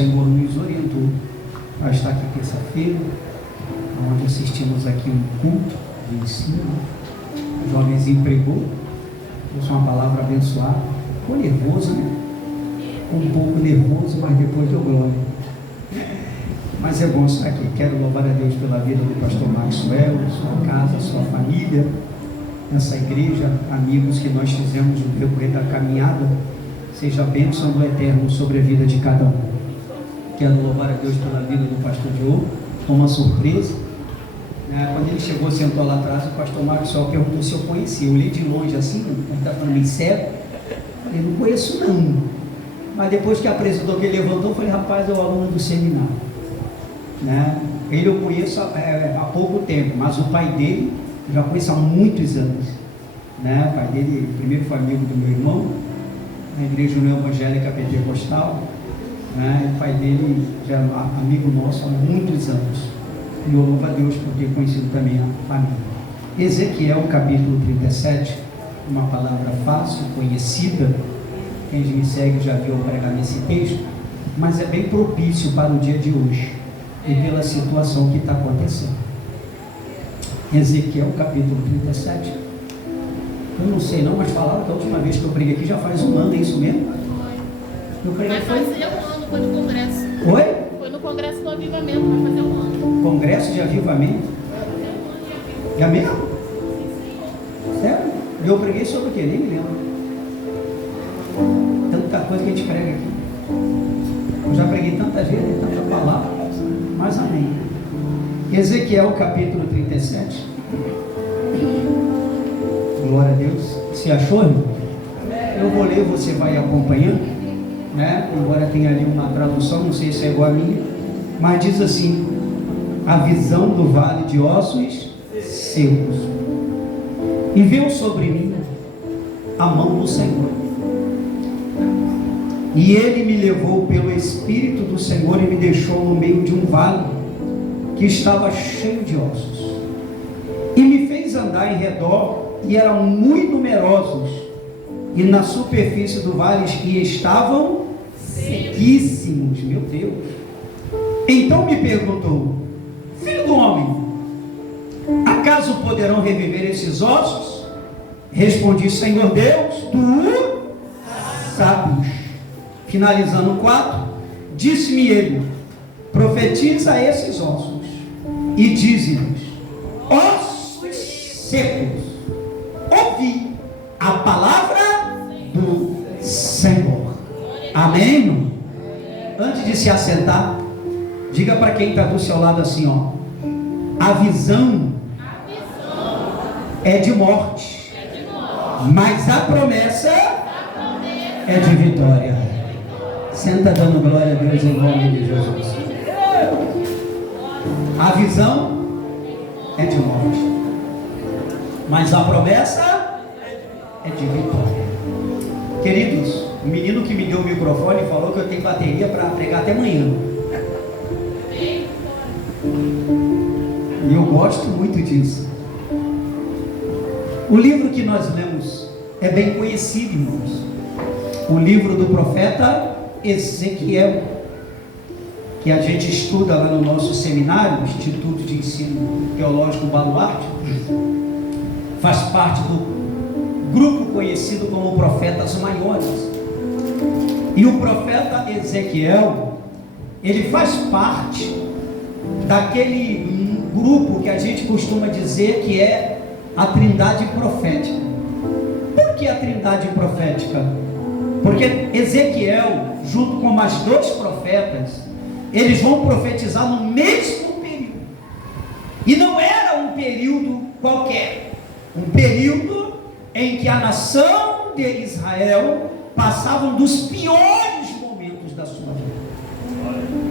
Senhor nos orientou a estar aqui terça-feira, onde assistimos aqui um culto de ensino. O jovenzinho pregou, trouxe uma palavra abençoada. Ficou nervoso, né? Um pouco nervoso, mas depois deu glória. Mas é bom estar aqui. Quero louvar a Deus pela vida do pastor Maxwell, sua casa, sua família, essa igreja, amigos que nós fizemos no decorrer da caminhada. Seja a bênção do Eterno sobre a vida de cada um. Quero louvar a Deus pela vida do pastor Diogo. Foi uma surpresa. Quando ele chegou, sentou lá atrás, o pastor Maxwell perguntou se eu conhecia. Eu olhei de longe assim, ele está falando meio cego. Eu não conheço não. Mas depois que apresentou, que ele levantou, eu falei, rapaz, é o aluno do seminário. Ele eu conheço há pouco tempo, mas o pai dele eu já conheço há muitos anos. O pai dele primeiro foi amigo do meu irmão, na Igreja União Evangélica Pentecostal. O pai dele já é amigo nosso há muitos anos. E eu louvo a Deus por ter conhecido também a família. Ezequiel, capítulo 37, uma palavra fácil, conhecida. Quem me segue já viu eu pregar nesse texto, mas é bem propício para o dia de hoje e pela situação que está acontecendo. Ezequiel, capítulo 37. Eu não sei não, mas falaram que a última vez que eu preguei aqui já faz um ano, é isso mesmo? Vai fazer um ano, foi no congresso. Oi? Foi no congresso do avivamento, vai fazer um ano. Congresso de avivamento? É mesmo? Sério? Eu preguei sobre o quê? Nem me lembro. Tanta coisa que a gente prega aqui. Eu já preguei tantas vezes, tanta palavra, mas amém. Ezequiel capítulo 37. Glória a Deus. Se achou, irmão? Eu vou ler, você vai acompanhando, embora tenha ali uma tradução, não sei se é igual a minha, mas diz assim: a visão do vale de ossos secos. E veio sobre mim a mão do Senhor, e ele me levou pelo Espírito do Senhor e me deixou no meio de um vale que estava cheio de ossos, e me fez andar em redor, e eram muito numerosos, e na superfície do vale estavam sequíssimos. Meu Deus! Então me perguntou: filho do homem, acaso poderão reviver esses ossos? Respondi: Senhor Deus, tu sabes. Finalizando o 4, disse-me ele: profetiza a esses ossos e dize-lhes: ossos secos, ouvi a palavra do Senhor. Amém, irmão? Antes de se assentar, diga para quem está do seu lado assim, ó: a visão é de morte, mas a promessa é de vitória. Senta dando glória a Deus em nome de Jesus. A visão é de morte, mas a promessa é de vitória. Queridos, o menino que me deu o microfone falou que eu tenho bateria para pregar até amanhã. E eu gosto muito disso. O livro que nós lemos é bem conhecido, irmãos. O livro do profeta Ezequiel, que a gente estuda lá no nosso seminário, Instituto de Ensino Teológico Baluarte, faz parte do grupo conhecido como Profetas Maiores. E o profeta Ezequiel, ele faz parte daquele grupo que a gente costuma dizer que é a Trindade Profética. Por que a Trindade Profética? Porque Ezequiel, junto com mais dois profetas, eles vão profetizar no mesmo período. E não era um período qualquer, um período em que a nação de Israel passava um dos piores momentos da sua vida,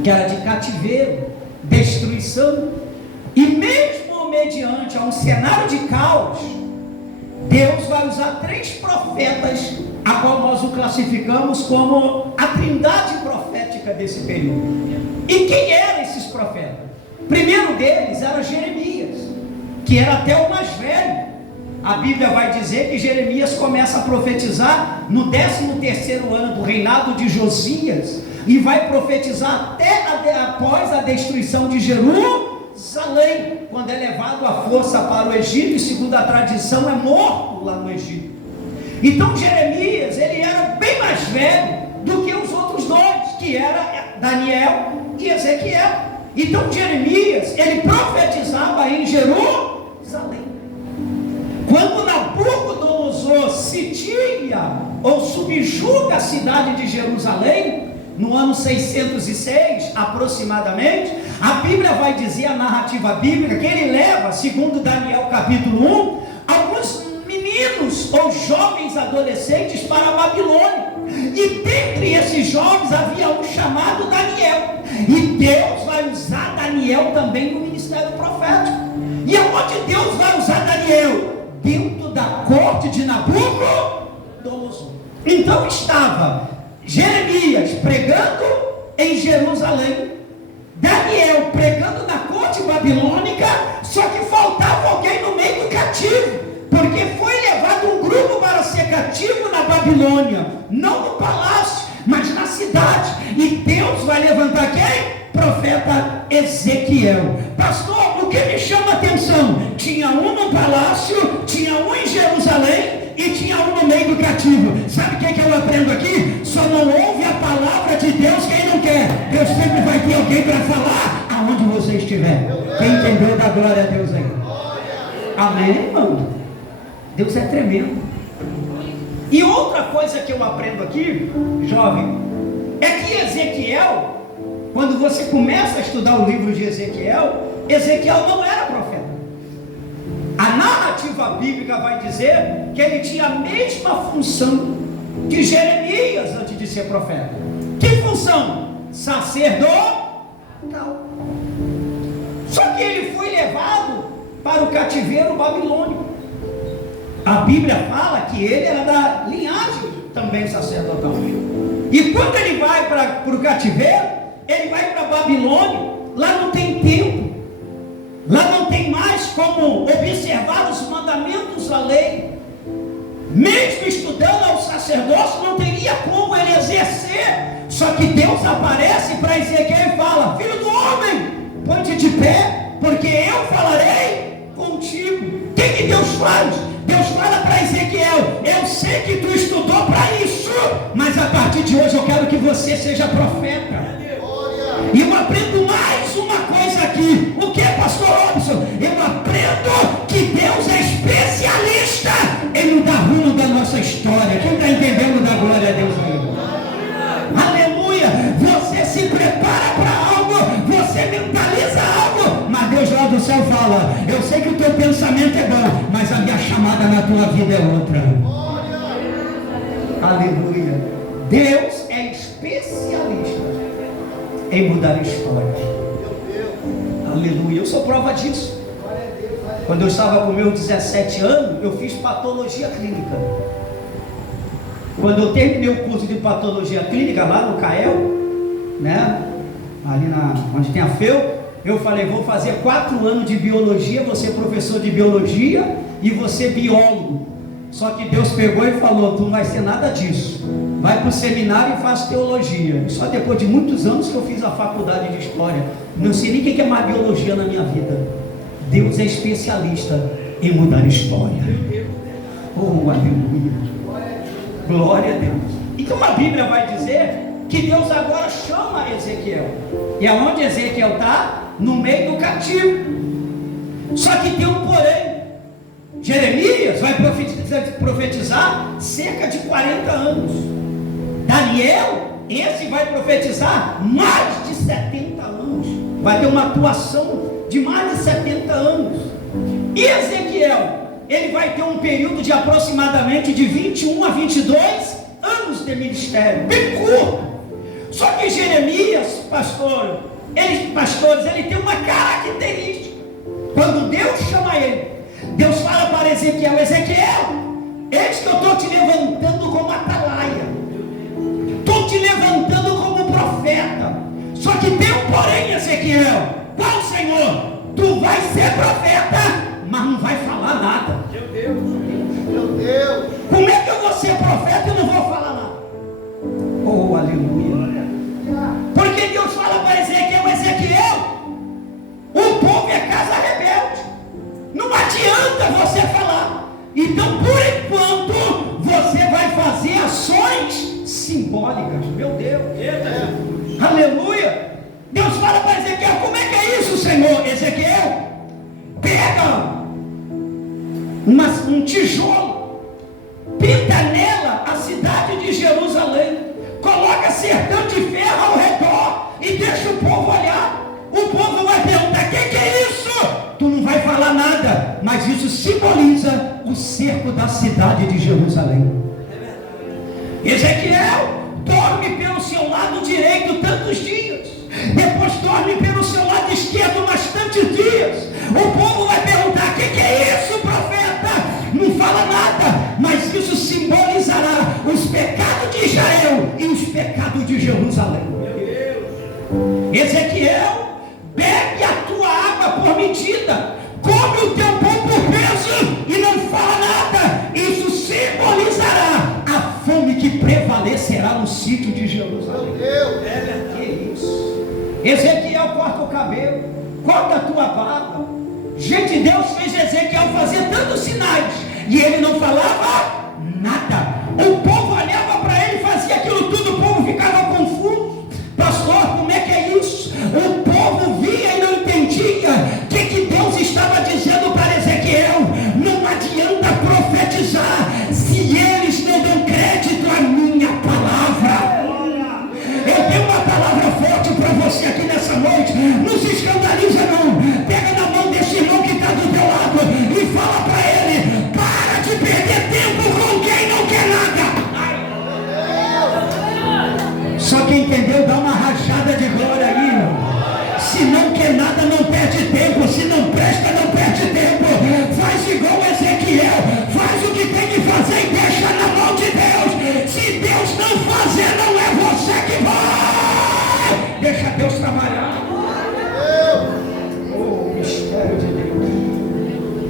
que era de cativeiro, destruição. E mesmo mediante a um cenário de caos, Deus vai usar 3 profetas, a qual nós o classificamos como a trindade profética desse período. E quem eram esses profetas? Primeiro deles era Jeremias, que era até o mais velho. A Bíblia vai dizer que Jeremias começa a profetizar no 13º ano do reinado de Josias, e vai profetizar até após a destruição de Jerusalém, quando é levado à força para o Egito, e segundo a tradição é morto lá no Egito. Então Jeremias, ele era bem mais velho do que os outros dois, que era Daniel e Ezequiel. Então Jeremias, ele profetizava em Jerusalém. Quando Nabucodonosor sitia ou subjuga a cidade de Jerusalém, no ano 606 aproximadamente, a Bíblia vai dizer, a narrativa bíblica, que ele leva, segundo Daniel capítulo 1, alguns meninos ou jovens adolescentes para a Babilônia. E dentre esses jovens havia um chamado Daniel. E Deus vai usar Daniel também no ministério profético. E aonde Deus vai usar Daniel? Dentro da corte de Nabucodonosor. Então estava Jeremias pregando em Jerusalém, Daniel pregando na corte babilônica, só que faltava alguém no meio do cativo, porque foi levado um grupo para ser cativo na Babilônia, não no palácio, mas na cidade. E Deus vai levantar quem? Profeta Ezequiel. Pastor, o que me chama a atenção? Tinha um no palácio, tinha um em Jerusalém e tinha um no meio do cativo. Sabe o que eu aprendo aqui? Só não ouve a palavra de Deus quem não quer. Deus sempre vai ter alguém para falar aonde você estiver. Quem entendeu, dá glória a Deus aí. Amém, irmão? Deus é tremendo. E outra coisa que eu aprendo aqui, jovem, é que Ezequiel, quando você começa a estudar o livro de Ezequiel, Ezequiel não era profeta. A narrativa bíblica vai dizer que ele tinha a mesma função que Jeremias antes de ser profeta. Que função? Sacerdotal. Só que ele foi levado para o cativeiro babilônico. A Bíblia fala que ele era da linhagem também sacerdotal. E quando ele vai para o cativeiro, ele vai para Babilônia. Lá não tem tempo, lá não tem mais como observar os mandamentos da lei. Mesmo estudando ao sacerdócio, não teria como ele exercer. Só que Deus aparece para Ezequiel e fala: filho do homem, ponte de pé, porque eu falarei contigo. O que Deus faz? Deus fala para Ezequiel: eu sei que tu estudou para isso, mas a partir de hoje eu quero que você seja profeta. E eu aprendo mais uma coisa aqui. O que, pastor Robson? Eu aprendo que Deus é especialista em mudar o rumo da nossa história. Quem está entendendo, dá glória a Deus aí. Aleluia. Você se prepara para algo, você mentaliza algo, mas Deus lá do céu fala: eu sei que o teu pensamento é bom, mas a minha chamada na tua vida é outra. Aleluia. Deus é especialista em mudar a história. Aleluia. Eu sou prova disso. Quando eu estava com meus 17 anos, eu fiz patologia clínica. Quando eu terminei o curso de patologia clínica lá no CAEL, né, ali onde tem a FEU, eu falei: vou fazer 4 anos de biologia, você professor de biologia e você biólogo. Só que Deus pegou e falou: tu não vai ser nada disso, vai para o seminário e faz teologia. Só depois de muitos anos que eu fiz a faculdade de história, não sei nem o que é mais biologia na minha vida. Deus é especialista em mudar a história. Oh, aleluia, glória a Deus. Então a Bíblia vai dizer que Deus agora chama Ezequiel. E aonde Ezequiel está? No meio do cativo. Só que tem um porém. Jeremias vai profetizar cerca de 40 anos. Daniel, esse vai profetizar mais de 70 anos. Vai ter uma atuação de mais de 70 anos. E Ezequiel, ele vai ter um período de aproximadamente de 21 a 22 anos de ministério, bem curto. Só que Jeremias, pastores, ele tem uma característica. Quando Deus chama ele, Deus fala para Ezequiel: Ezequiel, eis que eu estou te levantando como atalaia, estou te levantando como profeta. Só que tem um porém, Ezequiel. Qual, Senhor? Tu vai ser profeta, mas não vai falar nada. Meu Deus. Como é que eu vou ser profeta e não vou falar nada? Oh, aleluia. tijolo, pinta nela a cidade de Jerusalém, coloca sertão de ferro ao redor e deixa o povo olhar. O povo vai perguntar: o que é isso? Tu não vai falar nada, mas isso simboliza o cerco da cidade de Jerusalém. Ezequiel dorme pelo seu lado direito tantos dias, depois dorme pelo seu lado esquerdo bastantes dias. O povo vai perguntar: o que é isso, profeta? Não fala nada, mas isso simbolizará os pecados de Israel e os pecados de Jerusalém. Ezequiel, bebe a tua água por medida, come o teu pão por peso e não fala nada. Isso simbolizará a fome que prevalecerá no sítio de Jerusalém. Que isso? Ezequiel corta o cabelo, corta a tua barba. Gente, Deus fez Ezequiel fazer tantos sinais e ele não falava nada. O povo olhava para ele e fazia aquilo tudo, o povo ficava confuso. Pastor, como é que é isso? O povo via e não entendia o que Deus estava dizendo para Ezequiel. Não adianta profetizar se eles não dão crédito à minha palavra. Eu tenho uma palavra forte para você aqui nessa noite. Não se escandaliza não. Pega na mão desse irmão que está do teu lado e fala para ele: para de perder tempo com quem não quer nada. Só quem entendeu dá uma rajada de glória aí, irmão. Se não quer nada, não perde tempo. Se não presta, não perde tempo. Faz igual Ezequiel, faz o que tem que fazer e deixa na mão de Deus. Se Deus não fazer, não é você que vai. Deixa Deus trabalhar. Oh, mistério de Deus.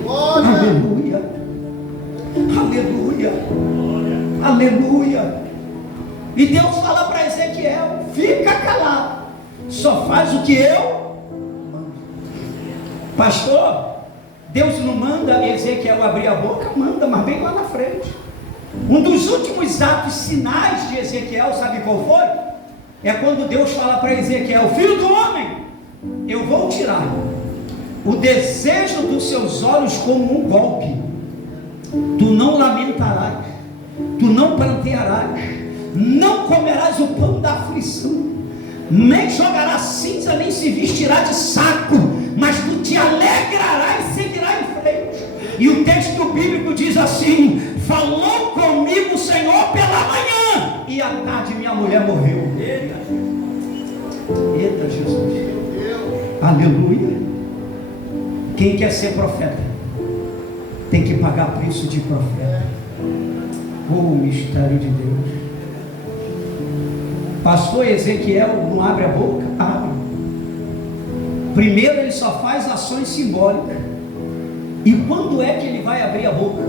Aleluia. Aleluia. Aleluia. E Deus fala para Ezequiel: fica calado, só faz o que eu mando. Pastor, Deus não manda Ezequiel abrir a boca? Manda, mas bem lá na frente. Um dos últimos atos, sinais de Ezequiel, sabe qual foi? É quando Deus fala para Ezequiel: filho do homem, eu vou tirar o desejo dos seus olhos como um golpe. Tu não lamentarás, tu não prantearás, não comerás o pão da aflição, nem jogarás cinza, nem se vestirá de saco, mas tu te alegrarás e seguirás em frente. E o texto bíblico diz assim: falou comigo o Senhor pela manhã, e à tarde minha mulher morreu. Eita Jesus, aleluia. Quem quer ser profeta tem que pagar preço de profeta. Oh, mistério de Deus. Pastor, Ezequiel não abre a boca? Abre. Primeiro ele só faz ações simbólicas. E quando é que ele vai abrir a boca?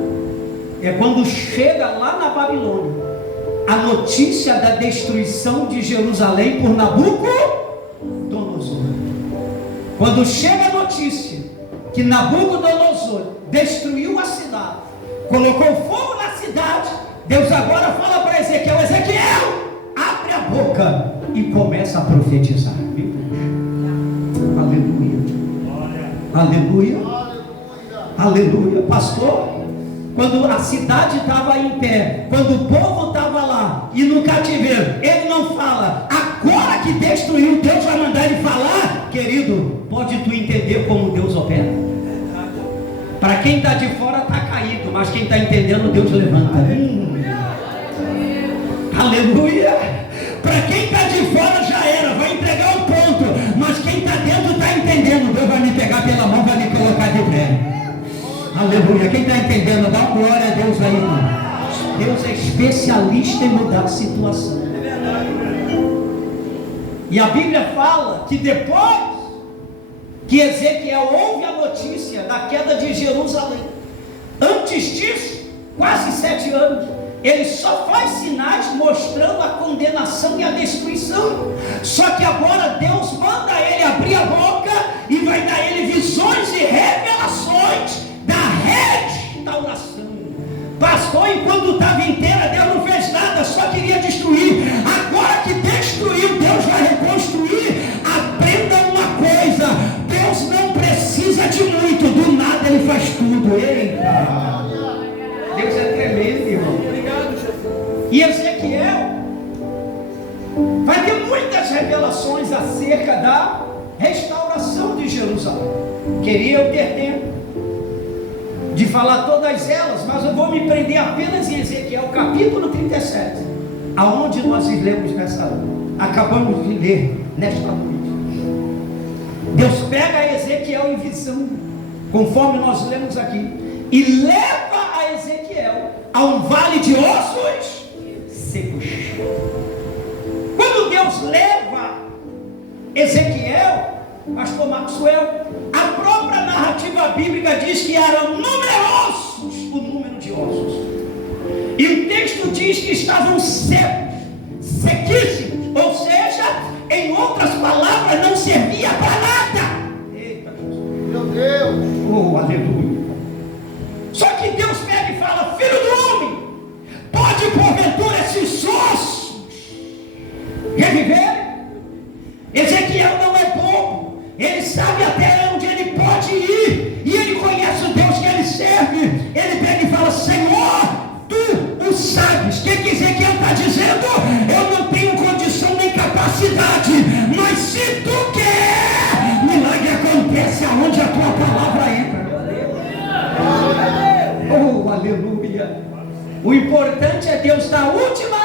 É quando chega lá na Babilônia a notícia da destruição de Jerusalém por Nabucodonosor. Quando chega a notícia que Nabucodonosor destruiu a cidade, colocou fogo na cidade, Deus agora fala para Ezequiel: Ezequiel, abre a boca e começa a profetizar. Aleluia. Aleluia. Aleluia. Pastor, quando a cidade estava em pé, quando o povo estava lá e no cativeiro, ele não fala. Agora que destruiu, Deus vai mandar ele falar. Querido, pode tu entender como Deus opera. Para quem está de fora está caído, mas quem está entendendo, Deus levanta. Aleluia. Para quem está de fora já era, vai entregar o ponto, mas quem está dentro está entendendo. Deus vai me pegar pela mão, vai me colocar de pé. Aleluia. Quem está entendendo, dá glória a Deus aí, irmão. Deus é especialista em mudar a situação. E a Bíblia fala que depois que Ezequiel ouve a notícia da queda de Jerusalém, antes disso, quase 7 anos, ele só faz sinais mostrando a condenação e a destruição. Só que agora Deus manda ele abrir a boca e vai dar ele visões e revelações da restauração. Pastor, enquanto estava inteira, Deus não fez nada, só queria destruir. Agora que destruiu, Deus vai reconstruir. Aprenda uma coisa: Deus não precisa de muito, do nada ele faz tudo. Eita! revelações acerca da restauração de Jerusalém. Queria eu ter tempo de falar todas elas, mas eu vou me prender apenas em Ezequiel capítulo 37, aonde nós lemos acabamos de ler nesta noite. Deus pega Ezequiel em visão, conforme nós lemos aqui, e leva a Ezequiel a um vale de ossos secos. Quando Deus leva Ezequiel, pastor Maxwell, a própria narrativa bíblica diz que eram numerosos o número de ossos, e o texto diz que estavam secos, sequíssimos, ou seja, em outras palavras, não servia para nada. Eita, meu Deus, oh aleluia. Só que Deus pega e fala: filho do homem, pode porventura esses ossos reviver? Ezequiel não é bobo, ele sabe até onde ele pode ir, e ele conhece o Deus que ele serve. Ele pega e fala: Senhor, tu o sabes. O que Ezequiel está dizendo? Eu não tenho condição nem capacidade, mas se tu quer, milagre acontece aonde a tua palavra entra. Oh, aleluia. O importante é Deus dar a última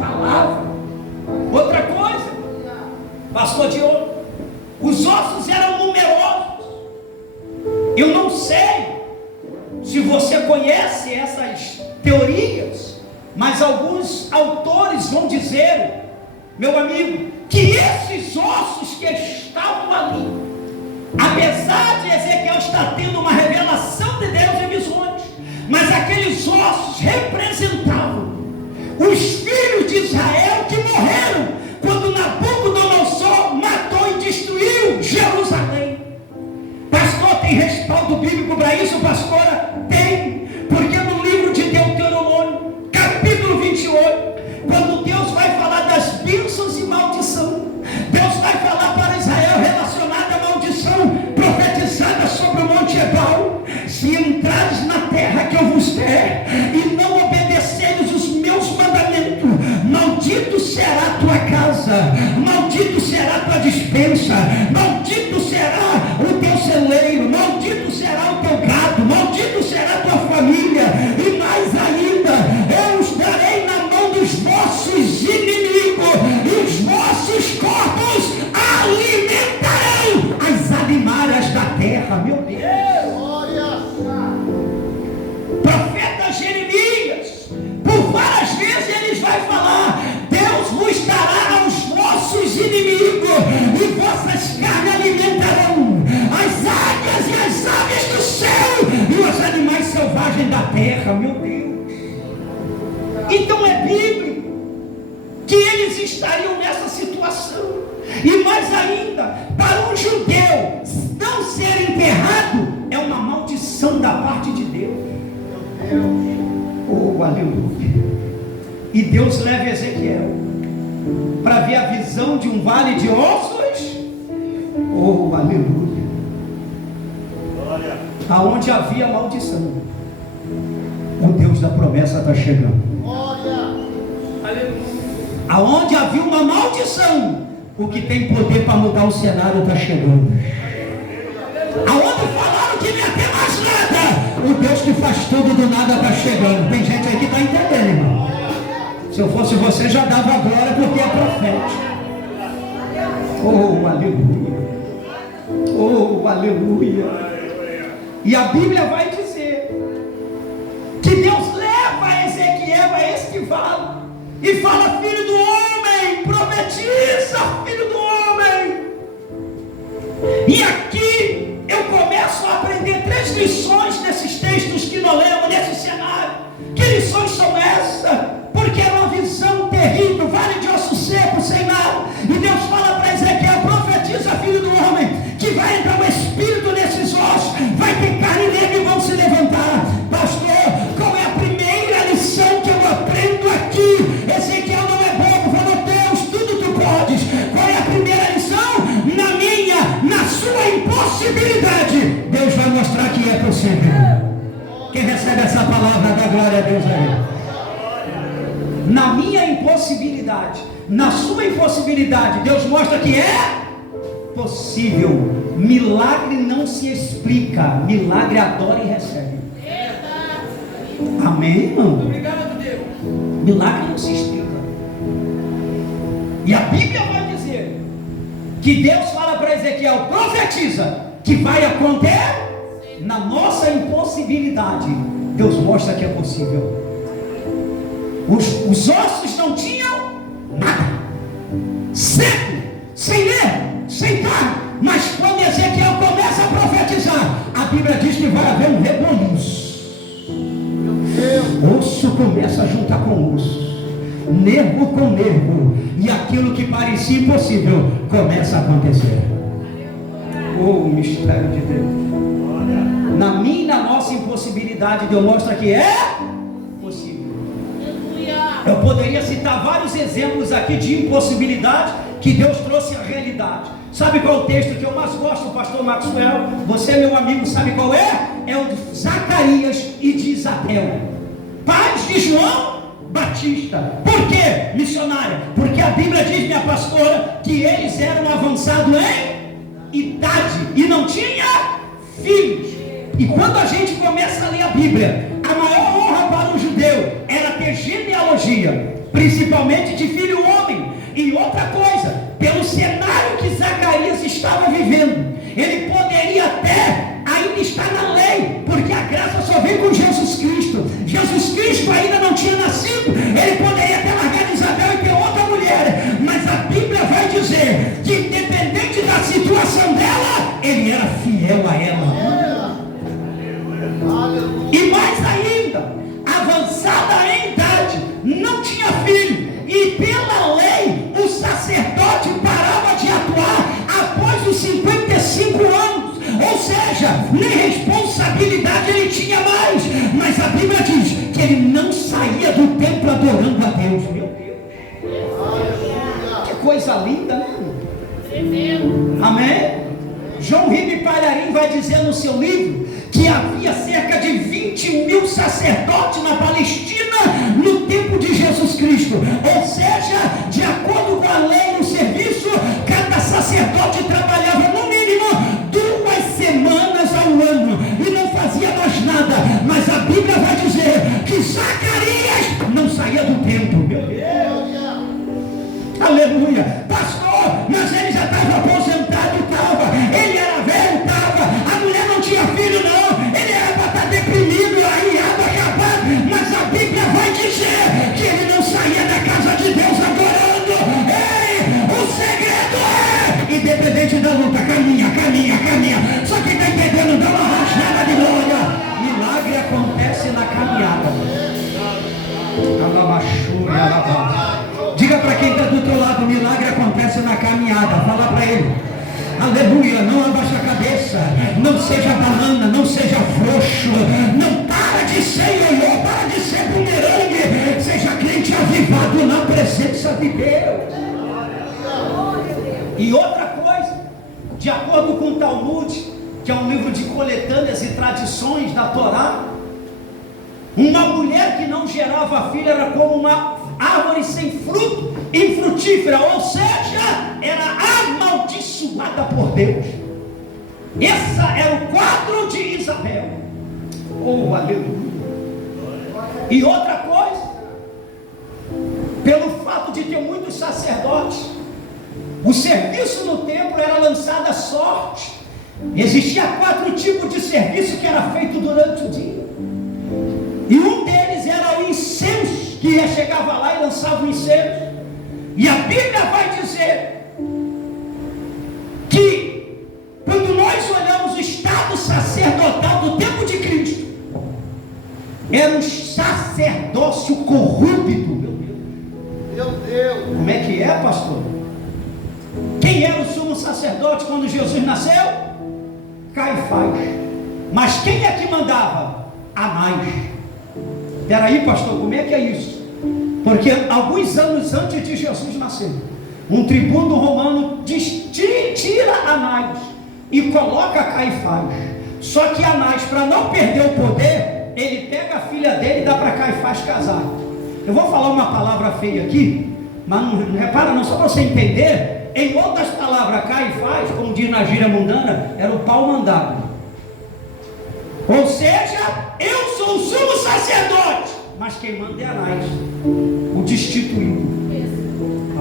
palavra. Outra coisa, pastor Diogo, os ossos eram numerosos. Eu não sei se você conhece essas teorias, mas alguns autores vão dizer, meu amigo, que esses ossos que estavam ali, apesar de Ezequiel estar tendo uma revelação de Deus em visões, mas aqueles ossos representavam os filhos de Israel que morreram quando Nabucodonosor matou e destruiu Jerusalém. Pastor, tem respaldo bíblico para isso, pastora? Tem, porque no livro de Deuteronômio, capítulo 28, quando Deus vai falar das bênçãos e maldição, Deus vai falar para Israel relacionada à maldição profetizada sobre o Monte Ebal: se entrares na terra que eu vos der e não obedeceres os meus mandamentos, maldito será a tua casa, maldito será a tua despensa, maldito será o teu celeiro, maldito será o teu gado, maldito será a tua família, e mais ainda, eu os darei na mão dos vossos inimigos, e os vossos corpos alimentarão as alimárias da terra. Meu Deus! Profeta Jeremias, por várias vezes ele vai falar: Deus vos dará aos vossos inimigos, e vossas carnes alimentarão as águias e as aves do céu e os animais selvagens da terra. Meu Deus! Então é bíblico que eles estariam nessa situação. E mais ainda, para um judeu não ser enterrado é uma maldição da parte de Deus. Oh, aleluia. E Deus leva Ezequiel para ver a visão de um vale de ossos. Oh, aleluia. Aonde havia maldição, o Deus da promessa está chegando. Aonde havia uma maldição, o que tem poder para mudar o cenário está chegando. Aonde falaram que não ia ter mais nada, o Deus que faz tudo do nada está chegando. Tem gente aí que está entendendo, irmão. Se eu fosse você, já dava glória, porque é profético. Oh, aleluia. Oh, aleluia. E a Bíblia vai dizer que Deus leva Ezequiel a este vale e fala: filho do homem, profetiza, filho do homem. E aqui eu começo a aprender 3 lições desses textos que nós lemos nesse cenário. Que lições são essas? Porque era uma visão terrível, vale de osso seco, sem nada. E Deus fala para Ezequiel: profetiza, filho do homem, que vai entrar um espírito nesses ossos, vai ter carne nele e vão se levantar. Pastor, qual é a primeira lição que eu aprendo aqui? Ezequiel não é bobo, falou: Deus, tudo tu podes. Qual é a primeira lição? Na sua impossibilidade, Deus vai mostrar que é possível. Quem recebe essa palavra, dá glória a Deus aí. Na minha impossibilidade, na sua impossibilidade, Deus mostra que é possível. Milagre não se explica, milagre adora e recebe. Amém, irmão? Obrigado, Deus. Milagre não se explica. E a Bíblia vai dizer que Deus fala para Ezequiel: profetiza que vai acontecer na nossa impossibilidade. Deus mostra que é possível. Os ossos não tinham nada, seco, sem nervo, sem carne. Mas quando Ezequiel começa a profetizar, a Bíblia diz que vai haver um rebuliço. Osso começa a juntar com osso, nervo com nervo, e aquilo que parecia impossível começa a acontecer. Oh, mistério de Deus. Na minha e na nossa impossibilidade, Deus mostra que é possível. Eu poderia citar vários exemplos aqui de impossibilidade que Deus trouxe à realidade. Sabe qual é o texto que eu mais gosto, pastor Maxwell? Você, meu amigo, sabe qual é? É o de Zacarias e de Isabel, pais de João Batista. Por quê, missionária? Porque a Bíblia diz, minha pastora, que eles eram avançados em idade e não tinha filhos. E quando a gente começa a ler a Bíblia, a maior honra para um judeu era ter genealogia, principalmente de filho homem. E outra coisa, pelo cenário que Zacarias estava vivendo, ele poderia até ainda estar na lei, porque a graça só vem com Jesus Cristo. Jesus Cristo ainda não tinha nascido, ele poderia ter largado Isabel e ter outra mulher, mas a Bíblia vai dizer que independente da situação dela, ele era fiel a ela. E mais ainda, avançada em idade, não tinha filho, e pela lei o sacerdote parava de atuar após os 55 anos, ou seja, nem responsabilidade ele tinha mais. Mas a Bíblia diz que ele não saía do templo adorando a Deus. Meu Deus, que coisa linda, né? Amém? João Ribe Palharim vai dizer no seu livro que havia cerca de 20 mil sacerdotes na Palestina no tempo de Jesus Cristo. Ou seja, de acordo com a lei e o serviço, cada sacerdote trabalhava no mínimo 2 semanas ao ano e não fazia mais nada. Mas a Bíblia vai dizer que Zacarias não saía do templo. Meu Deus! Aleluia! Pastor, mas ele já estava aposentado, estava. Ele era velho, estava. A mulher não tinha filho, não. Ele era para estar deprimido, arriado, acabado. Mas a Bíblia vai dizer que ele não saía da casa de Deus adorando. Ei, o segredo é, independente da luta, caminha, caminha, caminha. Só que está entendendo, dá uma rajada de glória. Milagre acontece na caminhada. Diga para quem está do outro lado, milagre acontece na caminhada. Fala para ele. Aleluia, não abaixa a cabeça, não seja banana, não seja frouxo, não para de ser ioiô, para de ser bumerangue, seja crente avivado na presença de Deus. E outra coisa, de acordo com o Talmud, que é um livro de coletâneas e tradições da Torá, uma mulher que não gerava filho era como uma árvore sem fruto, infrutífera, ou seja, era amaldiçoada por Deus. Esse era o quadro de Isabel. Oh, aleluia. E outra coisa, pelo fato de ter muitos sacerdotes, o serviço no templo era lançado à sorte. Existia 4 tipos de serviço que era feito durante o dia. E um deles era o incenso, que chegava lá e lançava o incenso. E a Bíblia vai dizer que quando nós olhamos o estado sacerdotal do tempo de Cristo, era um sacerdócio corrupto. Meu Deus! Como é que é, pastor? Quem era o sumo sacerdote quando Jesus nasceu? Caifás. Mas quem é que mandava? Anás. Peraí, pastor, como é que é isso? Porque alguns anos antes de Jesus nascer, um tribuno romano tira Anás e coloca Caifás. Só que Anás, para não perder o poder, ele pega a filha dele e dá para Caifás casar. Eu vou falar uma palavra feia aqui, Mas não repara não, só para você entender, em outras palavras, Caifás, como diz na gíria mundana, era o pau mandado. Ou seja, eu sou o sumo sacerdote, mas quem manda é Anás, o destituído.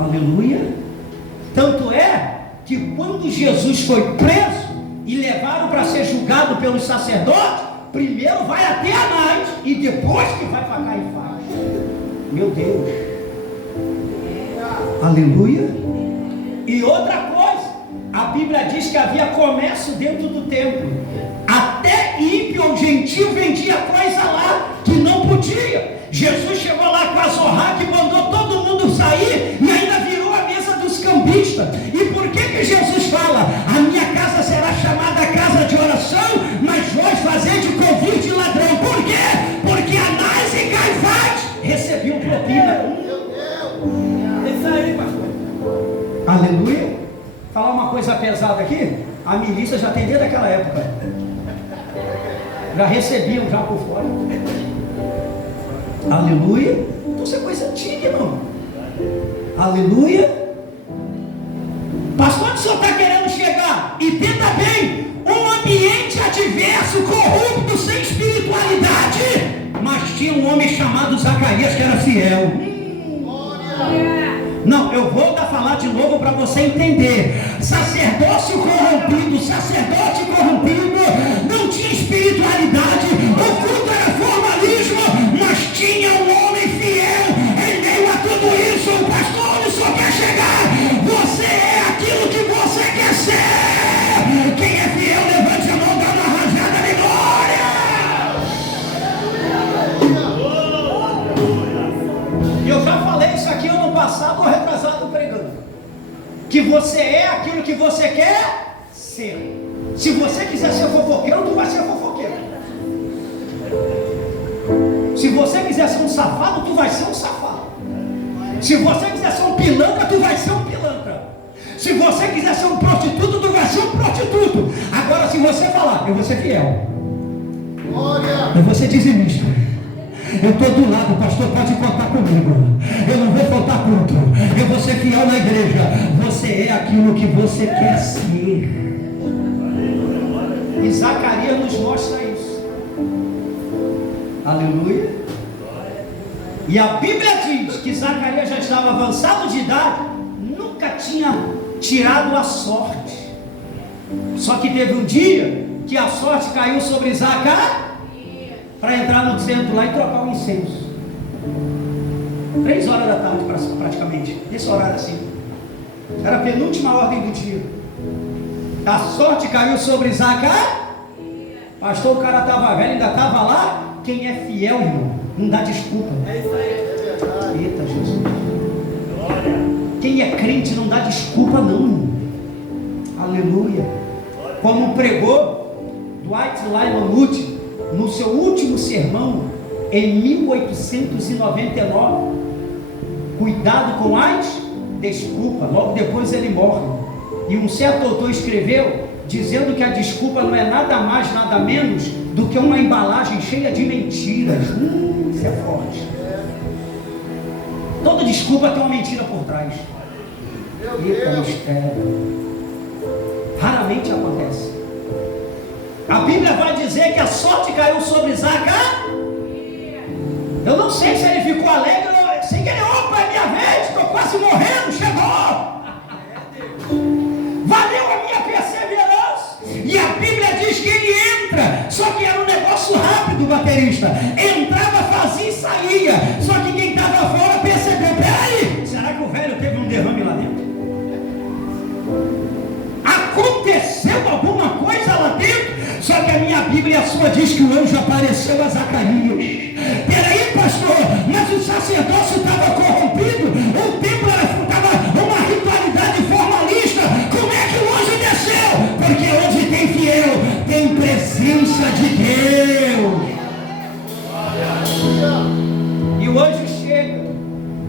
Aleluia. Tanto é que quando Jesus foi preso e levaram para ser julgado pelos sacerdotes, primeiro vai até Anás e depois que vai para Caifás. Meu Deus. Aleluia. E outra coisa, a Bíblia diz que havia comércio dentro do templo. Até ímpio ou gentil vendia coisa lá que não podia. Jesus chegou lá com a zorra que mandou todo mundo sair e ainda virou a mesa dos cambistas. E por que Jesus fala? A minha casa será chamada casa de oração, mas vós fazer de convite de ladrão. Por quê? Porque Anás e Caifás recebiam propina. Isso aí, pastor. Aleluia. Falar uma coisa pesada aqui, a milícia já tem desde aquela época. Já recebiam já por fora. Aleluia. Então isso é coisa antiga, irmão. Aleluia. Pastor, onde o senhor está querendo chegar? Entenda bem, um ambiente adverso, corrupto, sem espiritualidade, mas tinha um homem chamado Zacarias que era fiel. Não, eu vou falar de novo para você entender. Sacerdócio corrompido, sacerdote corrompido, não tinha espiritualidade, o culto era formalismo, mas tinha um homem fiel em meio a tudo isso. O pastor, onde o senhor quer chegar? Você é aquilo que você quer ser. Quem é fiel, levante a mão, dá uma rajada de glória. Eu já falei isso aqui ano passado ou retrasado pregando, que você é aquilo que você quer ser. Se você quiser ser fofoqueiro, tu vai ser fofoqueiro. Se você quiser ser um safado, tu vai ser um safado. Se você quiser ser um pilantra, tu vai ser um pilantra. Se você quiser ser um prostituto, tu vai ser um prostituto. Agora, se você falar, eu vou ser fiel, eu vou ser dizimista, eu estou do lado, pastor, pode contar comigo, eu não vou faltar culto, eu vou ser fiel na igreja. Você é aquilo que você quer ser. E Zacarias nos mostra isso. Aleluia. E a Bíblia diz que Zacarias já estava avançado de idade, nunca tinha tirado a sorte. Só que teve um dia que a sorte caiu sobre Zacarias para entrar no centro lá e trocar o incenso. 3 horas da tarde praticamente, esse horário assim. Era a penúltima ordem do dia. A sorte caiu sobre Zacarias. Pastor, o cara estava velho, ainda estava lá. Quem é fiel, irmão, não dá desculpa. É isso aí. Eita, Jesus. Quem é crente não dá desculpa, não, irmão. Aleluia. Como pregou Dwight Lyman Moody no seu último sermão em 1899, cuidado com as desculpas. Logo depois ele morre. E um certo autor escreveu dizendo que a desculpa não é nada mais, nada menos do que uma embalagem cheia de mentiras. Isso é forte. Toda desculpa tem uma mentira por trás. Eita, mistério. Raramente acontece. A Bíblia vai dizer que a sorte caiu sobre Zacarias. Eu não sei se ele ficou alegre, sem que ele, opa, é minha vez, estou quase morrendo, chegou. Valeu a minha perseverança. E a Bíblia diz que ele entra, só que era um negócio rápido, baterista. Entrava, fazia e saía. Só que quem estava fora percebeu, peraí, será que o velho teve um derrame lá dentro? Aconteceu alguma coisa lá dentro? Só que a minha Bíblia e a sua diz que o anjo apareceu a Zacarias. Peraí, pastor, mas o sacerdócio estava corrompido, o templo estava uma ritualidade formalista. Como é que o anjo desceu? Porque onde tem fiel, tem presença de Deus. E o anjo chega.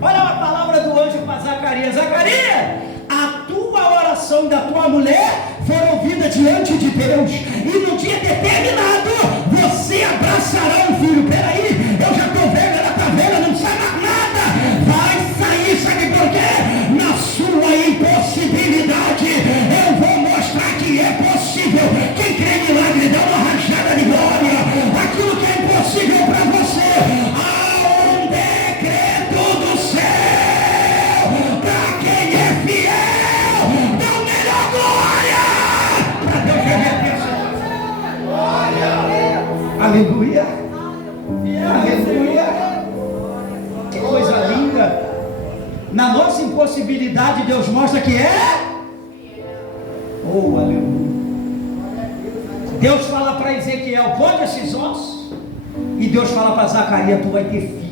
Olha a palavra do anjo para Zacarias. Zacarias, a tua oração da tua mulher foram ouvidas diante de Deus, e no dia determinado você abraçará um filho. Peraí, eu já estou velho, ela está velha, não sai mais nada. Vai sair, sabe por quê? Aleluia. Aleluia. Que coisa linda. Na nossa impossibilidade, Deus mostra que é. Oh, aleluia. Deus fala para Ezequiel: pode esses ossos. E Deus fala para Zacarias: tu vai ter filho.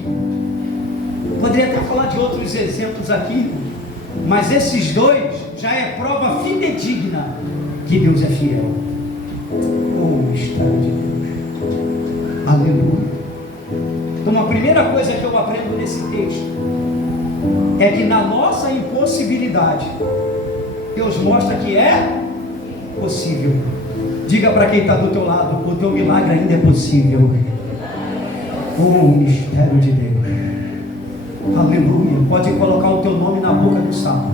Poderia até falar de outros exemplos aqui, mas esses dois já é prova fidedigna que Deus é fiel. Oh, mistério de Deus. Aleluia. Então a primeira coisa que eu aprendo nesse texto é que na nossa impossibilidade, Deus mostra que é possível. Diga para quem está do teu lado: o teu milagre ainda é possível. Oh, mistério de Deus. Aleluia. Pode colocar o teu nome na boca do sapo.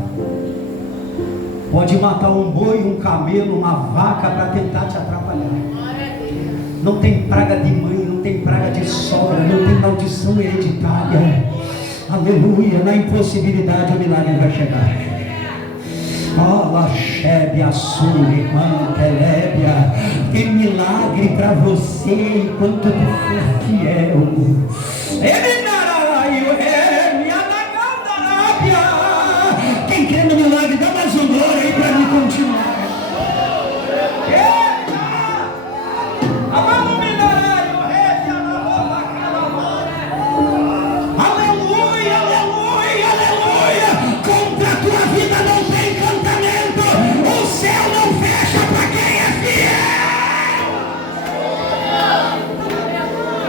Pode matar um boi, um camelo, uma vaca para tentar te atrapalhar. Não tem praga de mãe, não tem praga de sogra, não tem maldição hereditária. Aleluia. Na impossibilidade o milagre vai chegar. Tem milagre para você enquanto tu for fiel. Quem crê no milagre, dá mais um glória aí para mim continuar. Aleluia, aleluia, aleluia. Contra a tua vida não tem encantamento. O céu não fecha para quem é fiel.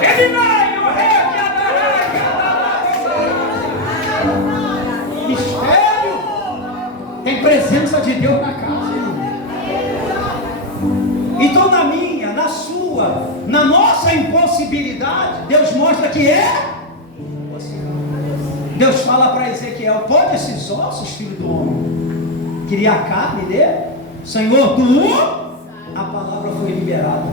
Ele vai, o rei que adará. Mistério. Tem presença de Deus na casa. Então na minha, na sua, na nossa impossibilidade, Deus mostra que é possível. Deus fala para Ezequiel: pode esses ossos, filho do homem, queria a carne dele? Senhor, a palavra foi liberada.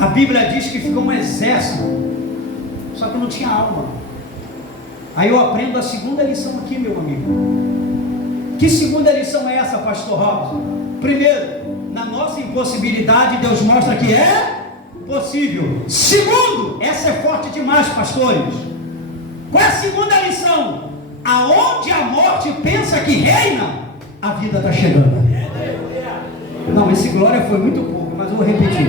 A Bíblia diz que ficou um exército, só que não tinha alma. Aí eu aprendo a segunda lição aqui, meu amigo. Que segunda lição é essa, pastor Robson? Primeiro, na nossa impossibilidade, Deus mostra que é possível. Segundo, essa é forte demais, pastores. Qual é a segunda lição? Aonde a morte pensa que reina, a vida está chegando. Não, esse glória foi muito pouco, mas eu vou repetir.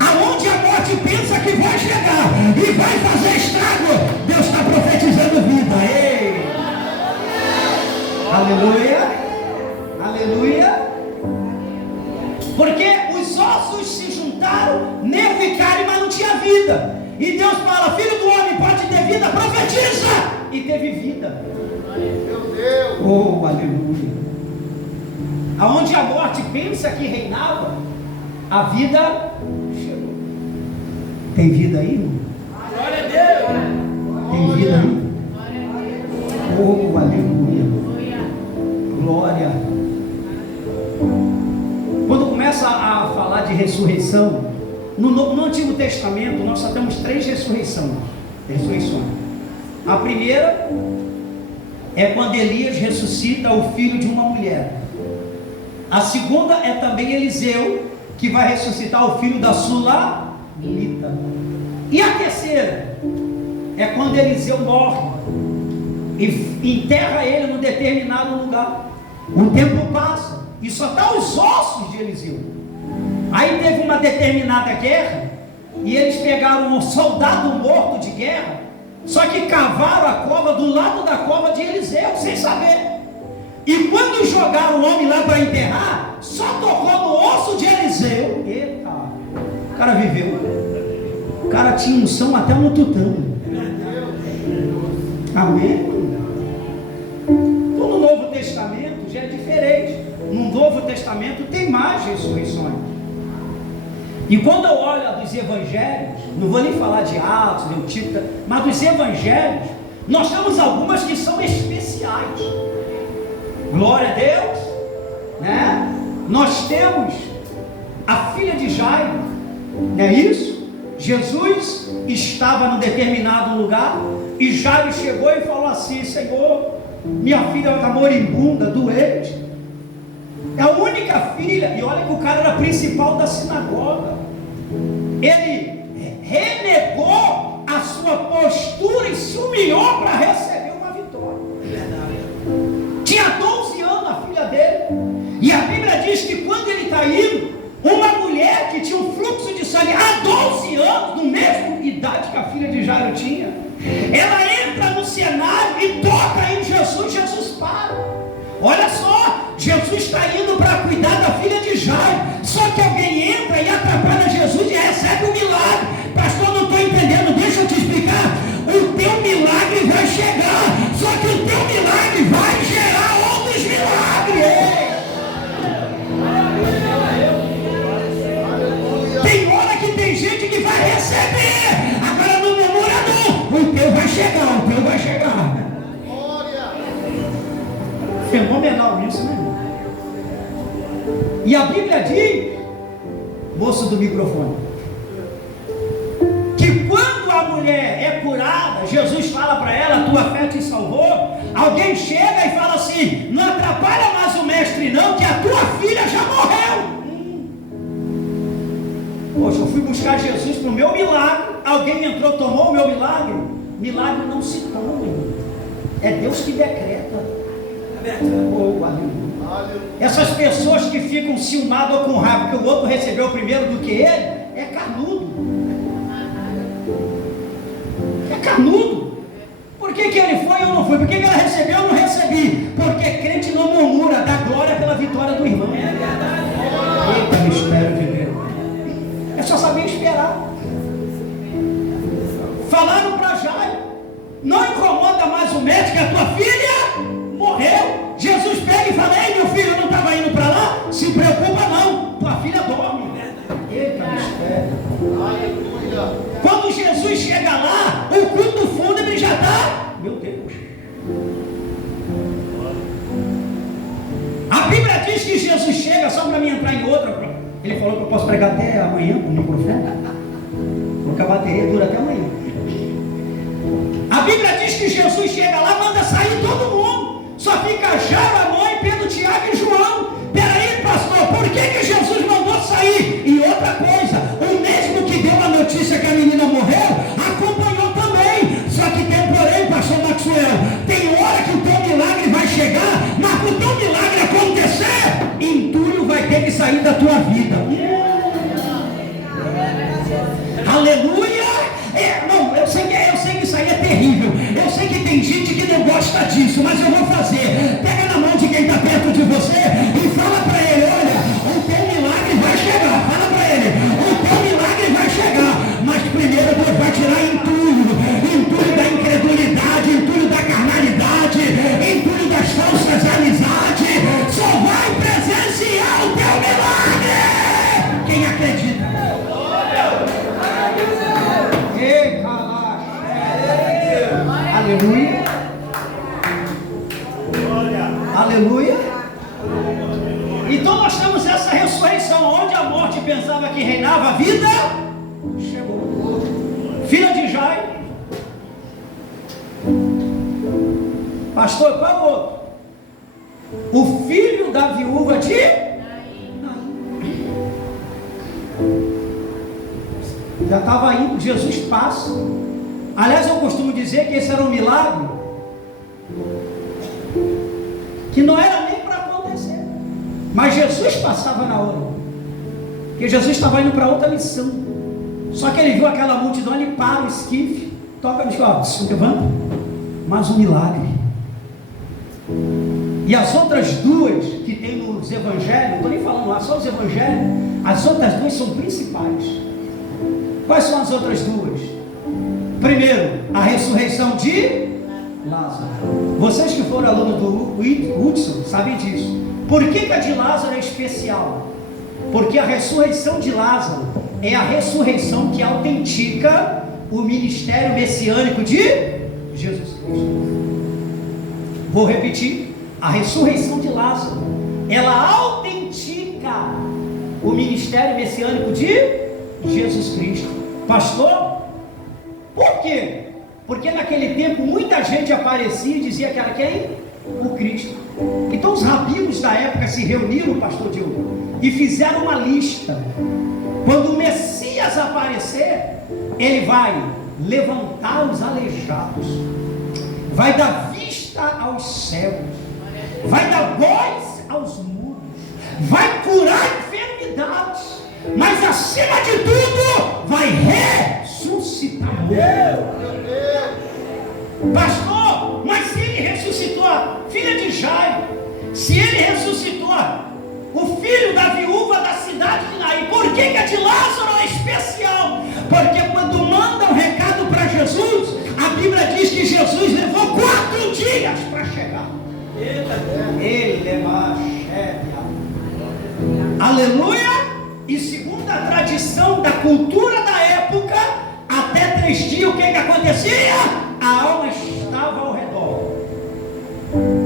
Aonde a morte pensa que vai chegar e vai fazer estrago, Deus está profetizando vida. Ei! Aleluia, aleluia. Porque os ossos se juntaram, nervo e carne, mas não tinha vida. E Deus fala: filho do homem, pode ter vida, profetiza. E teve vida. Meu Deus. Oh, aleluia. Aonde a morte pensa que reinava, a vida chegou. Tem vida aí, irmão? Glória a Deus. Tem vida aí? Oh, aleluia. Glória. Quando começa a falar de ressurreição, no Antigo Testamento nós só temos 3 ressurreições. A primeira é quando Elias ressuscita o filho de uma mulher. A segunda é também Eliseu, que vai ressuscitar o filho da Sulamita. E a terceira é quando Eliseu morre e enterra ele num determinado lugar. O tempo passa e só está os ossos de Eliseu. Aí teve uma determinada guerra e eles pegaram um soldado morto de guerra, só que cavaram a cova do lado da cova de Eliseu, sem saber. E quando jogaram o homem lá para enterrar, só tocou no osso de Eliseu. Eita, o cara viveu. O cara tinha unção até no tutão. Amém? Então, no Novo Testamento já é diferente. No Novo Testamento tem mais ressurreições. E quando eu olho dos evangelhos, não vou nem falar de Atos, de Típica, mas dos evangelhos, nós temos algumas que são especiais. Glória a Deus, né? Nós temos a filha de Jairo, não é isso? Jesus estava num determinado lugar e Jairo chegou e falou assim: Senhor, minha filha está moribunda, doente. É a única filha, e olha que o cara era principal da sinagoga. Ele renegou a sua postura e se humilhou para receber uma vitória. Tinha 12 anos a filha dele, e a Bíblia diz que quando ele está indo, uma mulher que tinha um fluxo de sangue há 12 anos, no mesmo idade que a filha de Jairo tinha, ela entra no cenário e toca em Jesus. Jesus para. Olha só, Jesus está indo para cuidar da filha de Jairo, só que alguém entra e atrapalha Jesus e recebe o milagre. Pastor, não estou entendendo, deixa eu te explicar. O teu milagre vai chegar, só que o teu milagre vai gerar outros milagres. Tem hora que tem gente que vai receber, agora não murmura não, o teu vai chegar, o teu vai chegar. Fenomenal isso, né? E a Bíblia diz, moço do microfone, que quando a mulher é curada, Jesus fala para ela, tua fé te salvou. Alguém chega e fala assim, não atrapalha mais o mestre não, que a tua filha já morreu. Poxa, eu fui buscar Jesus para o meu milagre, alguém entrou, tomou o meu milagre. Milagre não se toma, é Deus que decreta. Oh, aleluia. Essas pessoas que ficam ciumadas ou com raiva que o outro recebeu primeiro do que ele, é carnudo. É carnudo. Por que ele foi ou não foi? Por que ela recebeu ou não recebi? Porque crente não murmura, dá glória pela vitória do irmão. Eita, mistério de Deus. É só saber esperar. Falaram para Jairo, não incomoda mais o médico, a tua filha morreu. Jesus pega e fala, ei meu filho, eu não estava indo para lá? Se preocupa não, tua filha dorme. Eita, mistério. Quando Jesus chega lá, o culto fúnebre já está, meu Deus. A Bíblia diz que Jesus chega, só para mim entrar em outra. Ele falou que eu posso pregar até amanhã com o microfone, porque a bateria dura até amanhã. A Bíblia diz que Jesus chega lá, manda sair todo mundo. Só fica Jairo, a mãe, Pedro, Tiago e João. Peraí, pastor, por que Jesus mandou sair? E outra coisa, o mesmo que deu a notícia que a menina morreu, acompanhou também. Só que tem um porém, pastor Maxwell, tem hora que o teu milagre vai chegar, mas para o teu milagre acontecer, entulho vai ter que sair da tua vida. Aleluia! Não, eu sei que isso aí é terrível. Eu sei que tem gente que não gosta disso, mas eu vou fazer. Pega na mão de quem está perto de você e fala para ele, olha, o teu milagre vai chegar. Fala para ele, o teu milagre vai chegar. Mas primeiro Deus vai tirar entulho da incredulidade, entulho da carnalidade, entulho das falsas amizades. Só vai presenciar o teu milagre quem acredita. Aleluia. Aleluia. Então nós temos essa ressurreição, onde a morte pensava que reinava, a vida chegou. Filha de Jairo. Pastor, qual é o outro? O filho da viúva de já estava indo, Jesus passa. Aliás, eu costumo dizer que esse era um milagre que não era nem para acontecer, mas Jesus passava na hora, porque Jesus estava indo para outra missão. Só que ele viu aquela multidão, ele para o esquife, toca no esquife, levanta, mais um milagre. E as outras duas que tem nos evangelhos, não estou nem falando lá, só os evangelhos, as outras duas são principais. Quais são as outras duas? Primeiro, a ressurreição de Lázaro. Vocês que foram alunos do Hudson sabem disso. Por que a de Lázaro é especial? Porque a ressurreição de Lázaro é a ressurreição que autentica o ministério messiânico de Jesus Cristo. Vou repetir. A ressurreição de Lázaro, ela autentica o ministério messiânico de Jesus Cristo. Pastor, por quê? Porque naquele tempo muita gente aparecia e dizia que era quem? o Cristo. Então os rabinos da época se reuniram, pastor Diogo, e fizeram uma lista. Quando o Messias aparecer, ele vai levantar os aleijados, vai dar vista aos cegos, vai dar voz aos mudos, vai curar enfermidades, mas acima de tudo vai ressuscitar mortos. Pastor, mas se ele ressuscitou a filha de Jairo, se ele ressuscitou o filho da viúva da cidade de Naim, por que a de Lázaro é especial? Porque quando manda um recado para Jesus, a Bíblia diz que Jesus levou 4 dias para chegar. Ele é aleluia. E segundo a tradição da cultura da época, até 3 dias o que acontecia? A alma estava ao redor.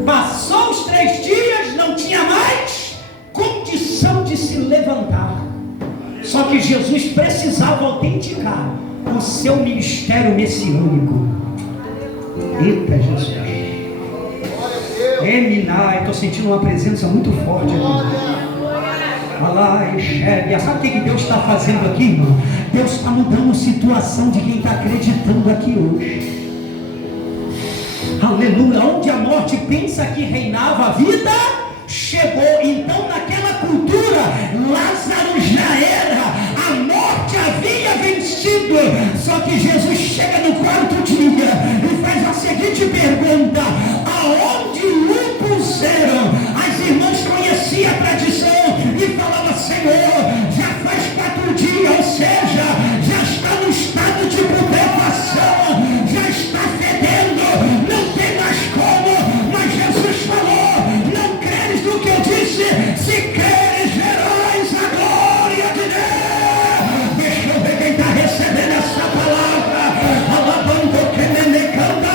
Passou os 3 dias, não tinha mais condição de se levantar. Só que Jesus precisava autenticar o seu ministério messiânico. Eita Jesus! Eminai, estou sentindo uma presença muito forte aqui. Sabe o que Deus está fazendo aqui, irmão? Deus está mudando a situação de quem está acreditando aqui hoje. Aleluia. Onde a morte pensa que reinava, a vida chegou. Então naquela cultura, Lázaro já era, a morte havia vencido. Só que Jesus chega no 4º dia e faz a seguinte pergunta: aonde o puseram? As irmãs conheciam a tradição e falavam: Senhor, já faz 4 dias, ou seja, já está no estado de putrefação, já está fedendo, não tem mais como. Mas Jesus falou: não creres no que eu disse? Se creres, verás a glória de Deus. Deixa eu ver quem está recebendo essa palavra. Alabando que me canta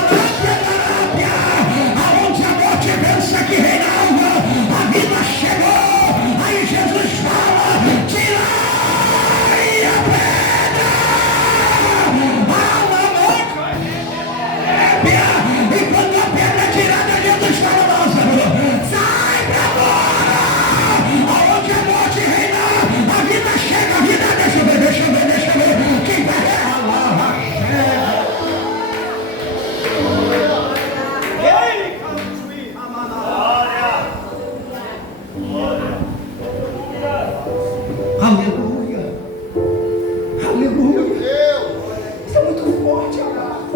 aonde a morte pensa que reinava, a vida chegou. Aí Jesus fala: tirai a pedra. E quando a pedra é tirada, Jesus fala: Lázaro, sai pra fora. Aonde a morte reina, a vida chega. A vida, deixa eu ver. Quem vai falar? Aleluia. Isso é muito forte, amado.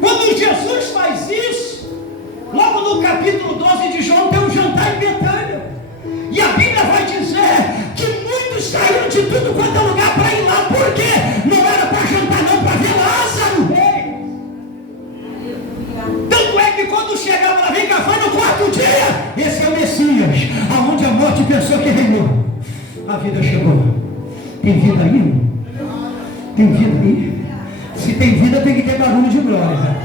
Quando Jesus faz isso, logo no capítulo 12 de João, tem um jantar em Betânia. E a Bíblia vai dizer que muitos saíram de tudo quanto é lugar para ir lá. Por quê? Não era para jantar, não, para ver Lázaro rei. Tanto é que quando chegava lá, vem cá, foi no 4º dia. Esse é o Messias, aonde a morte pensou que reinou, a vida chegou. Tem vida aí, irmão? Tem vida aí? Se tem vida, tem que ter barulho de glória.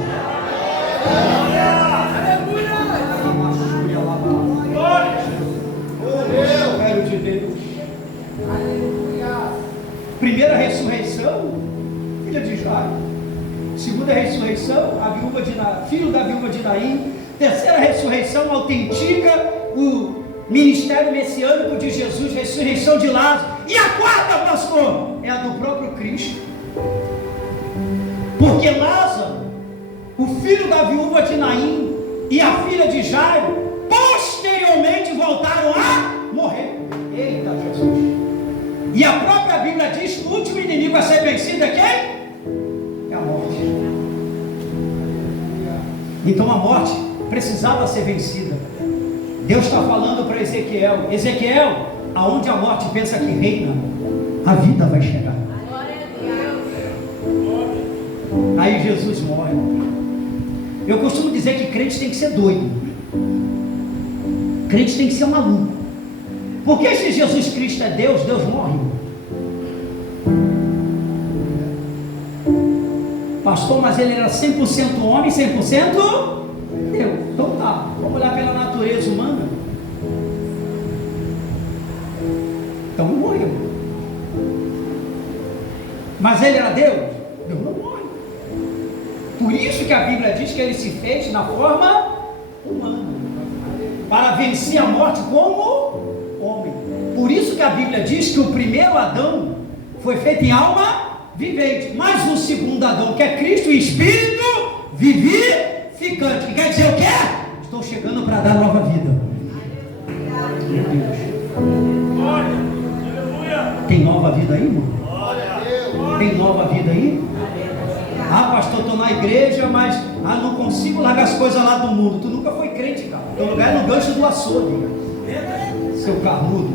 Espero de Deus. Primeira ressurreição, filha de Jairo. Segunda ressurreição, filho da viúva de Naim. Terceira ressurreição, autentica o ministério messiânico de Jesus, ressurreição de Lázaro. E a 4ª, pastor, é a do próprio Cristo. Porque Lázaro, o filho da viúva de Naim e a filha de Jairo, posteriormente voltaram a morrer. Eita Jesus! E a própria Bíblia diz que o último inimigo a ser vencido é quem? É a morte. Então a morte precisava ser vencida. Deus está falando para Ezequiel: Ezequiel, aonde a morte pensa que reina, a vida vai chegar. Aí Jesus morre. Eu costumo dizer que crente tem que ser doido. Crente tem que ser maluco. Porque se Jesus Cristo é Deus, Deus morre. Pastor, mas ele era 100% homem, 100% Deus. Então tá, vamos olhar pela natureza humana. Então não morreu. Mas ele era Deus? Deus não morre. Por isso que a Bíblia diz que ele se fez na forma vencer a morte como homem. Por isso que a Bíblia diz que o primeiro Adão foi feito em alma vivente, mas o segundo Adão, que é Cristo, o Espírito vivificante, que quer dizer o quê? Estou chegando para dar nova vida. Meu Deus. Tem nova vida aí, irmão? Tem nova vida aí? Ah, pastor, estou na igreja, mas não consigo largar as coisas lá do mundo. Tu nunca foi crente, cara. Teu lugar é no gancho do açougue, seu carnudo.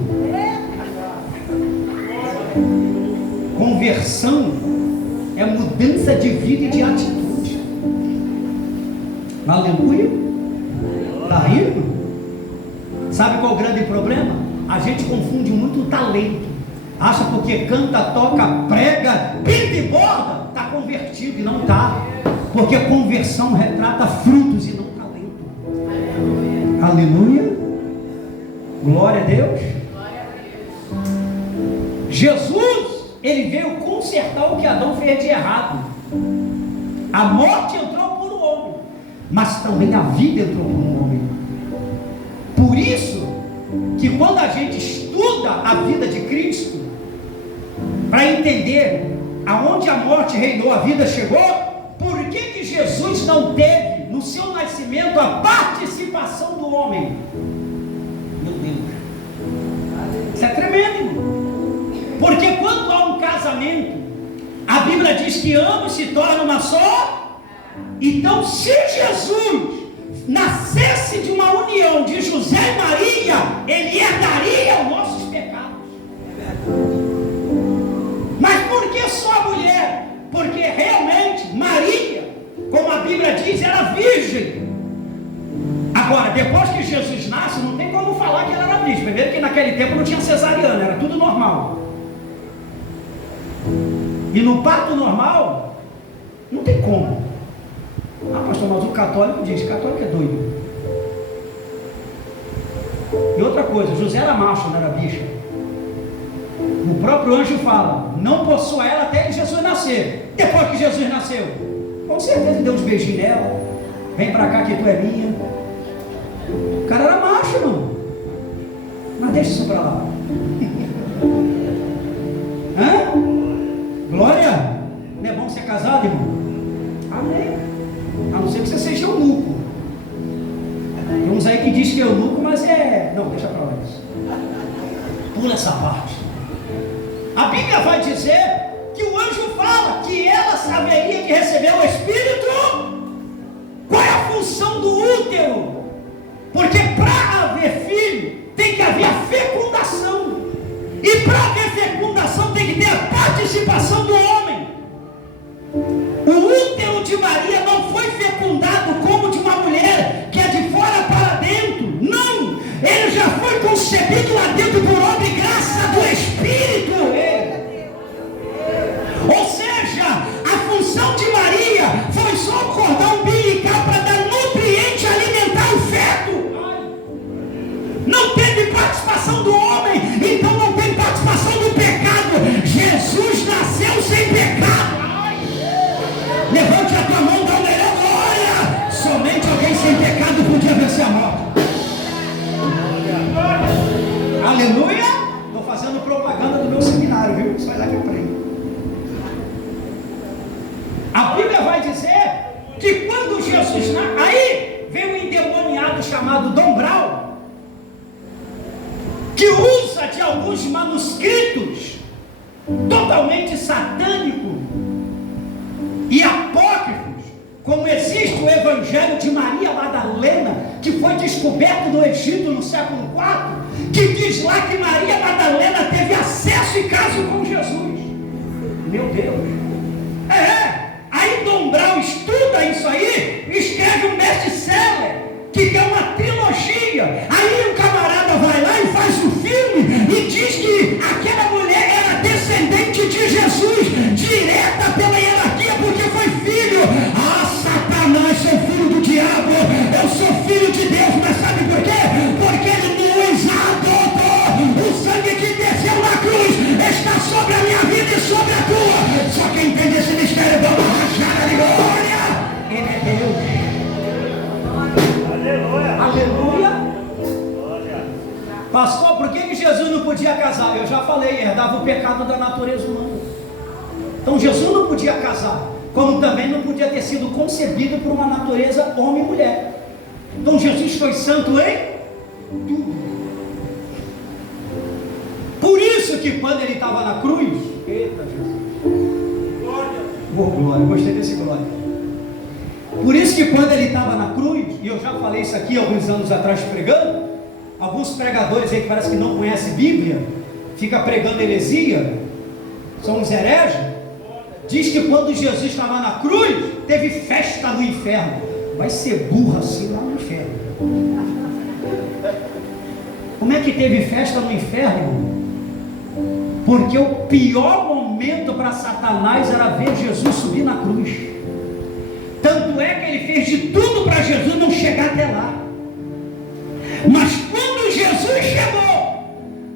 Conversão é mudança de vida e de atitude. Aleluia. Está rindo? Sabe qual é o grande problema? A gente confunde muito o talento. Acha porque canta, toca, prega, pinta e borda, está convertido, e não está. Porque conversão retrata frutos e não talento. Aleluia. Glória a Deus. Jesus, ele veio consertar o que Adão fez de errado. A morte entrou por um homem, mas também a vida entrou por um homem. Por isso que quando a gente estuda a vida de Cristo, para entender aonde a morte reinou, a vida chegou, por que Jesus não teve no seu nascimento a participação do homem? Meu Deus, isso é tremendo. Porque quando há um casamento, a Bíblia diz que ambos se tornam uma só. Então, se Jesus nascesse de uma união de José e Maria, ele herdaria os nossos pecados. Mas por que só a mulher? Porque realmente Maria, como a Bíblia diz, era virgem. Agora, depois que Jesus nasce, não tem como falar que ela era virgem. Primeiro que naquele tempo não tinha cesariana, era tudo normal. E no parto normal, não tem como. Ah, pastor, mas o católico diz, católico é doido. E outra coisa, José era macho, não era bicha. O próprio anjo fala, não possua ela até que Jesus nascer. Depois que Jesus nasceu, com certeza deu uns beijinhos nela. Vem pra cá que tu é minha. O cara era macho, mano. Mas deixa isso pra lá. Hã? Glória. Não é bom ser casado, irmão? Amém. A não ser que você seja eunuco. Tem uns aí que diz que é eunuco, mas é... Não, deixa pra lá isso. Pula essa parte. A Bíblia vai dizer que o anjo fala que ela saberia que recebeu o Espírito. Qual é a função do útero? Porque para haver filho, tem que haver a fecundação. E para haver fecundação, tem que ter a participação do homem. O útero de Maria não foi fecundado como de uma mulher que é de fora para dentro. Não! Ele já foi concebido lá dentro por obra e graça do Espírito. Ou seja, a função de Maria foi só o cordão umbilical para dar nutriente e alimentar o feto. Não teve participação do homem, então não tem participação do pecado. Jesus nasceu sem pecado. Levante a tua mão, dá uma glória. Somente alguém sem pecado podia vencer a morte. Aleluia. Estou fazendo propaganda do meu seminário, viu? Só lá que eu prego. A Bíblia vai dizer que quando Jesus nasce, aí vem um endemoniado chamado Dom Brau, que usa de alguns manuscritos totalmente satânicos e apócrifos, como existe o Evangelho de Maria Madalena, que foi descoberto no Egito no século IV, que diz lá que Maria Madalena teve acesso e caso com Jesus. Meu Deus. Aí Dom Brau estuda isso aí, escreve um best-seller, que é uma trilogia. Aí o camarada vai lá e faz um filme e diz que aquela mulher era descendente de Jesus, direta pela hierarquia, porque foi filho. Ah, Satanás, sou filho do diabo, eu sou filho de Deus, mas sabe por quê? Porque ele nos adotou. O sangue que desceu na cruz está sobre a minha vida e sobre a tua. Só quem entende esse mistério, vamos rachar a glória. Ele é Deus. Aleluia. Aleluia. Pastor, por que Jesus não podia casar? Eu já falei, herdava o pecado da natureza humana. Então Jesus não podia casar, como também não podia ter sido concebido por uma natureza homem e mulher. Então Jesus foi santo em tudo. Por isso que quando ele estava na cruz, eita Jesus, glória, gostei desse glória. Por isso que quando ele estava na cruz, e eu já falei isso aqui alguns anos atrás pregando, alguns pregadores aí que parece que não conhecem Bíblia, fica pregando heresia, são os hereges, diz que quando Jesus estava na cruz, teve festa no inferno. Vai ser burro assim lá no inferno. Como é que teve festa no inferno? Porque o pior momento para Satanás era ver Jesus subir na cruz. Tanto é que ele fez de tudo para Jesus não chegar até lá. Mas quando Jesus chegou,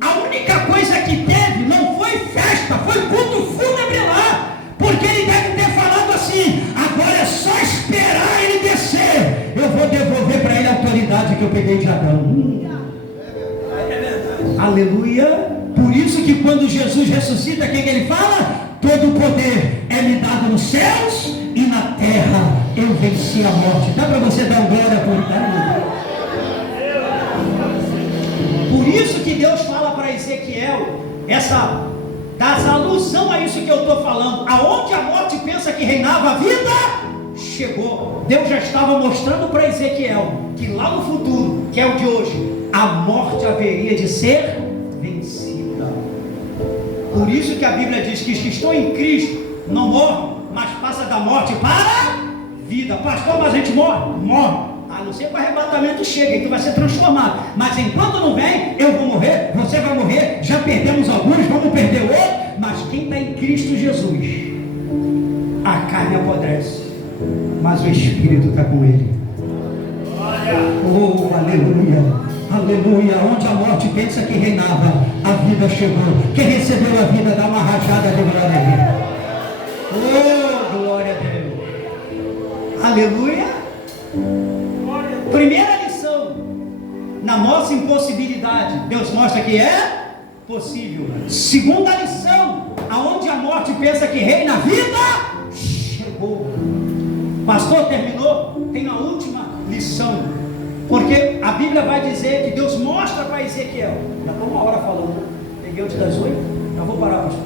a única coisa que teve não foi festa, foi culto fúnebre lá. Porque ele deve ter falado assim: agora é só esperar ele descer, eu vou devolver para ele a autoridade que eu peguei de Adão. Aleluia. Por isso que quando Jesus ressuscita, o que ele fala? Todo o poder é me dado nos céus e na terra. Eu venci a morte. Dá para você dar glória por isso? Por isso que Deus fala para Ezequiel, das alusão a isso que eu estou falando. Aonde a morte pensa que reinava, a vida chegou. Deus já estava mostrando para Ezequiel que lá no futuro, que é o de hoje, a morte haveria de ser vencida. Por isso que a Bíblia diz que os que estão em Cristo não morrem, mas passa da morte para a vida. Pastor, mas a gente morre? Morre. A não ser que o arrebatamento chegue, então vai ser transformado. Mas enquanto não vem, eu vou morrer, você vai morrer, já perdemos alguns, vamos perder outros. Mas quem está em Cristo Jesus, a carne apodrece, mas o Espírito está com ele. Oh, aleluia. Aleluia, onde a morte pensa que reinava, a vida chegou. Quem recebeu a vida, dá uma rajada de glória a Deus. Oh, glória a Deus. Aleluia. Primeira lição, na nossa impossibilidade, Deus mostra que é possível. Segunda lição, aonde a morte pensa que reina, a vida chegou. Pastor, terminou? Tem a última lição. Porque a Bíblia vai dizer que Deus mostra para Ezequiel. Já estou uma hora falando. Peguei antes das 8. Já vou parar, pastor.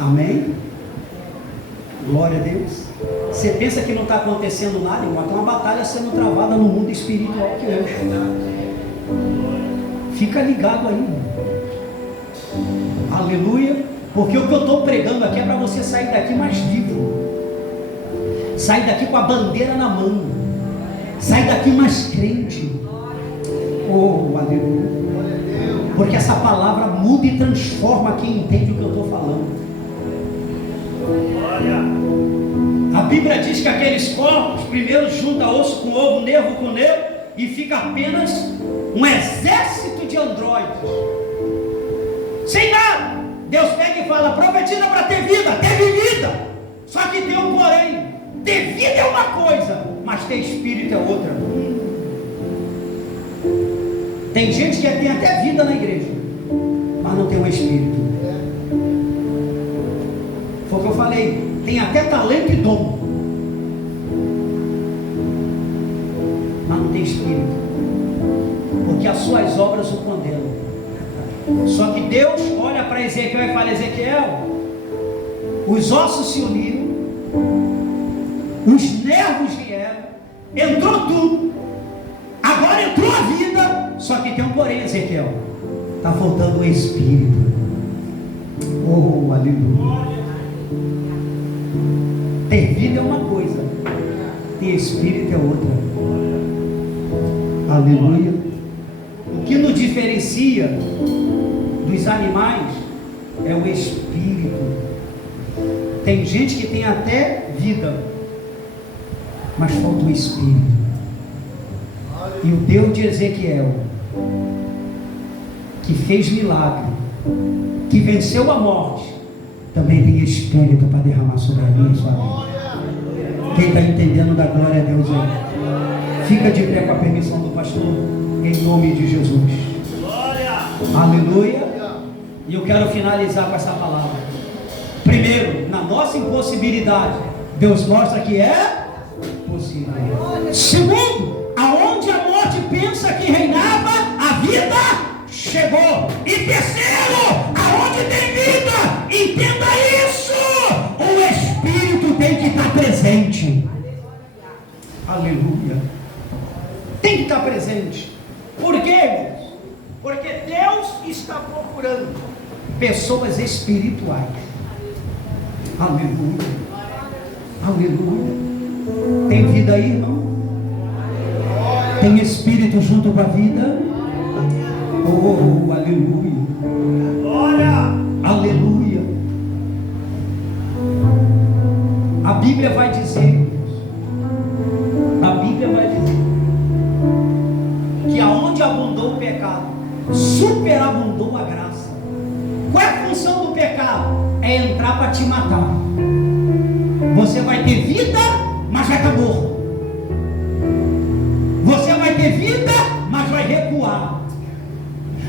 Amém? Glória a Deus. Você pensa que não está acontecendo nada, irmão? Tem uma batalha sendo travada no mundo espiritual que hoje. Fica ligado aí. Aleluia. Porque o que eu estou pregando aqui é para você sair daqui mais vivo. Sai daqui com a bandeira na mão. Sai daqui mais crente. Oh, aleluia. Porque essa palavra muda e transforma quem entende o que eu estou falando. A Bíblia diz que aqueles corpos primeiro junta osso com ovo, nervo com nervo, e fica apenas um exército de androides. Sem nada. Deus pega e fala: profetiza para ter vida. Teve vida. Só que tem um porém. Ter vida é uma coisa, mas ter espírito é outra. Tem gente que tem até vida na igreja, mas não tem um espírito. Foi o que eu falei. Tem até talento e dom, mas não tem espírito, porque as suas obras o condenam. Só que Deus olha para Ezequiel e fala: Ezequiel, os ossos se uniram, os nervos vieram, entrou tudo, agora entrou a vida. Só que tem um porém, Ezequiel, está faltando o espírito. Oh, aleluia. Ter vida é uma coisa, ter espírito é outra. Aleluia. O que nos diferencia dos animais é o espírito. Tem gente que tem até vida, mas falta o espírito. E o Deus de Ezequiel, que fez milagre, que venceu a morte, também tem espírito para derramar sobre a minha e sua vida. Quem está entendendo da glória a Deus aí? Fica de pé com a permissão do pastor, em nome de Jesus. Glória! Aleluia! E eu quero finalizar com essa palavra. Primeiro, na nossa impossibilidade, Deus mostra que é possível. Segundo, aonde a morte pensa que reinava, a vida chegou. E terceiro, aonde tem vida, entenda isso, o Espírito tem que estar presente. Aleluia. Tem que estar presente. Por quê, irmãos? Porque Deus está procurando pessoas espirituais. Aleluia. Aleluia. Tem vida aí, irmão? Tem Espírito junto com a vida? Oh, aleluia. Glória. Aleluia. A Bíblia vai dizer, que aonde abundou o pecado, superabundou a graça. Qual é a função do pecado? É entrar para te matar. Você vai ter vida, mas vai estar morto. Você vai ter vida, mas vai recuar.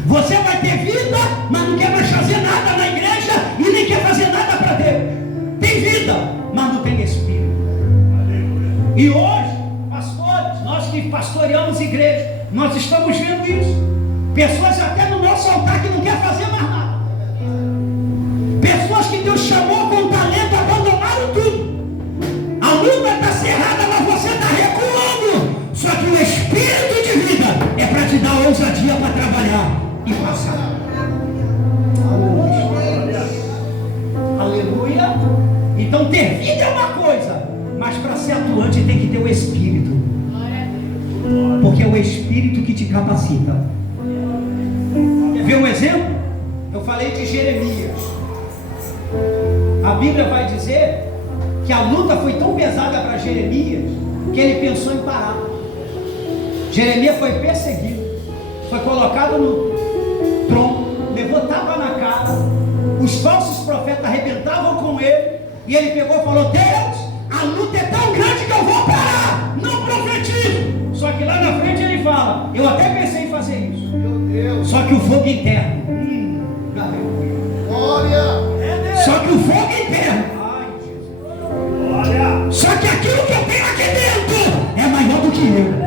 Você vai ter vida, mas não quer mais fazer nada na igreja e nem quer fazer nada para Deus. Tem vida, mas não tem Espírito. E hoje, pastores, nós que pastoreamos igreja, nós estamos vendo isso. Pessoas até no nosso altar que não quer fazer mais nada. Pessoas que Deus chamou com talento, abandonaram tudo. A luta está cerrada, mas você está recuando. Só que o Espírito de vida é para te dar ousadia para trabalhar e passar. Aleluia. Aleluia. Então ter vida é uma coisa, mas para ser atuante tem que ter o Espírito. Porque é o Espírito que te capacita. Quer ver um exemplo? Eu falei de Jeremias. A Bíblia vai dizer que a luta foi tão pesada para Jeremias que ele pensou em parar. Jeremias foi perseguido, foi colocado no tronco, levou tapa na cara, os falsos profetas arrebentavam com ele, e ele pegou e falou: Deus, a luta é tão grande que eu vou parar, não profetizo. Só que lá na frente ele fala: eu até pensei em fazer isso, meu Deus. Só que o fogo interno, glória. Só que o fogo interno, ai, Jesus. Glória. Só que aquilo que eu tenho aqui dentro é maior do que eu.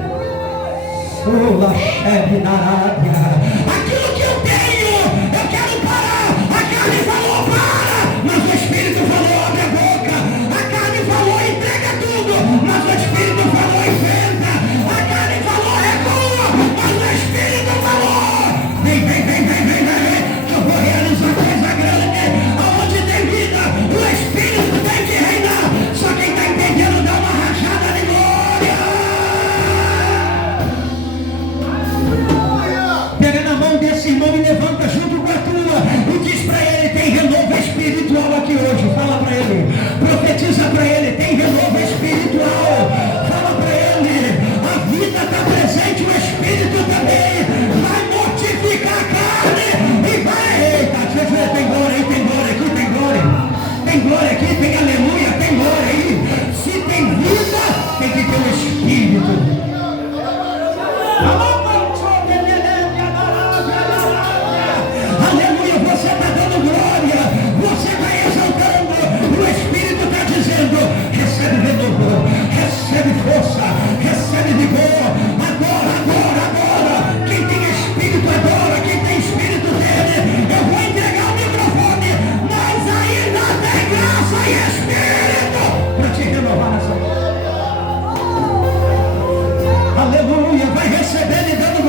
Aquilo que eu tenho, eu quero parar. A carne falou para, mas o Espírito falou abre a boca. A carne falou entrega tudo, mas o Espírito falou enfrenta. A carne falou recua, mas o Espírito falou vem, que eu vou realizar coisa grande. Aonde tem vida, o Espírito tem que reinar. Só quem está entendendo dá uma rajada de glória. Pega na mão desse irmão e levanta junto com a tua e diz para ele: tem renovo espiritual aqui hoje. Fala para ele, profetiza para ele: tem renovo espiritual. Fala para ele: a vida está presente, o Espírito também vai mortificar a carne e vai. Eita, tem glória aí, tem glória aqui, tem glória. Tem glória aqui, tem aleluia, tem glória aí. Se tem vida, tem que ter o Espírito. Aleluia, você está dando glória, você está exaltando, o Espírito está dizendo: recebe renovo, recebe força, recebe vigor, adora, quem tem Espírito adora, quem tem Espírito dele. Eu vou entregar o microfone, mas ainda tem graça e Espírito para te renovar nessa noite. Aleluia, vai recebendo e dando